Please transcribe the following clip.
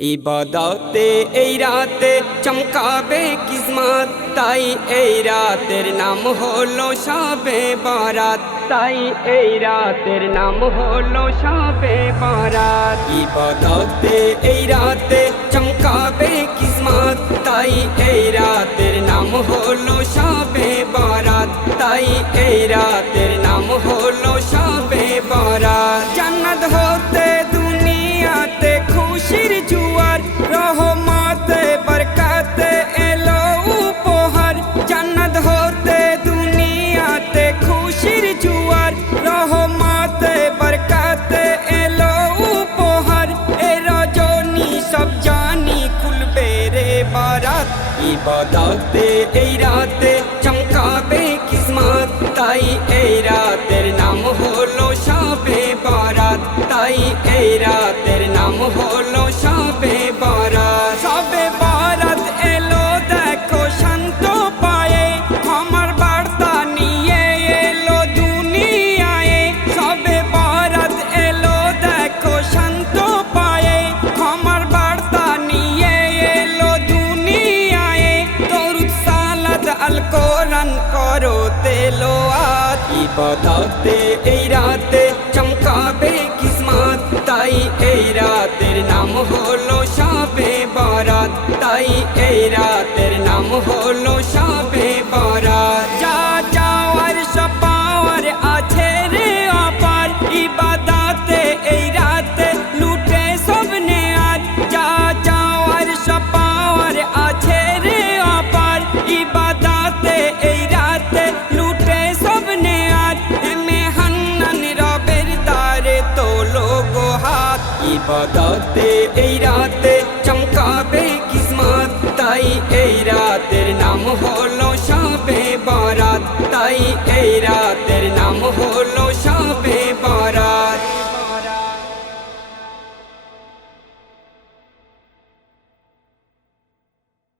ইবাদতে এই রাতে চমকাবে কিসমত, তাই এই রাতের নাম হলো শবে বরাত, তাই এই রাতের নাম হলো শবে বরাত। ইবাদতে এই রাতে চমকাবে কিসমত, তাই এই রাতের নাম হলো শবে বরাত, তাই এই রাতের নাম হলো শবে বরাত। জান্নাত হতে দুনিয়াতে খুশির জুয়ার, রহমতে বরকতে এলো উপহার। জান্নাত হতে দুনিয়াতে খুশির জুয়ার, রহমতে বরকতে এলো উপহার। এ রজনী সব জানি খুলবে রে বারাত। ইবাদতে এই রাতে চমকাবে কিসমত, তাই এই রাতের নাম হলো শবে বরাত, তাই এই রাতের নাম হলো শবে বরাত। শবে বরাত এলো দেখো শান্ত পায়ে, আমার বার্তা নিয়ে এলো দুনিয়ায়। শবে বরাত এলো দেখো শান্ত পায়ে, আমার বার্তা নিয়ে এলো দুনিয়ায়। দরুদ সালাত আল কোরআন করো তেলাওয়াত। ইবাদতে এই রাতে চমকাবে কিসমত, তাই এই রাতের নাম হলো শবে বরাত, তাই এই রাতের নাম হলো শবে বরাত। যা যাওয়ার সব পাওয়ার আছে রে অপার, ইবাদতে এই রাতে লুটে সব নেয়ার। যা যাওয়ার সব পাওয়ার আছে রে অপার, ইবাদতে এই রাতে লুটে সব নেয়ার। এমে হান্নান রবের দ্বারে তোলো গো হাত। ইবাদতে এই রাতে চমকাবে কিসমত, তাই এই রাতের নাম হলো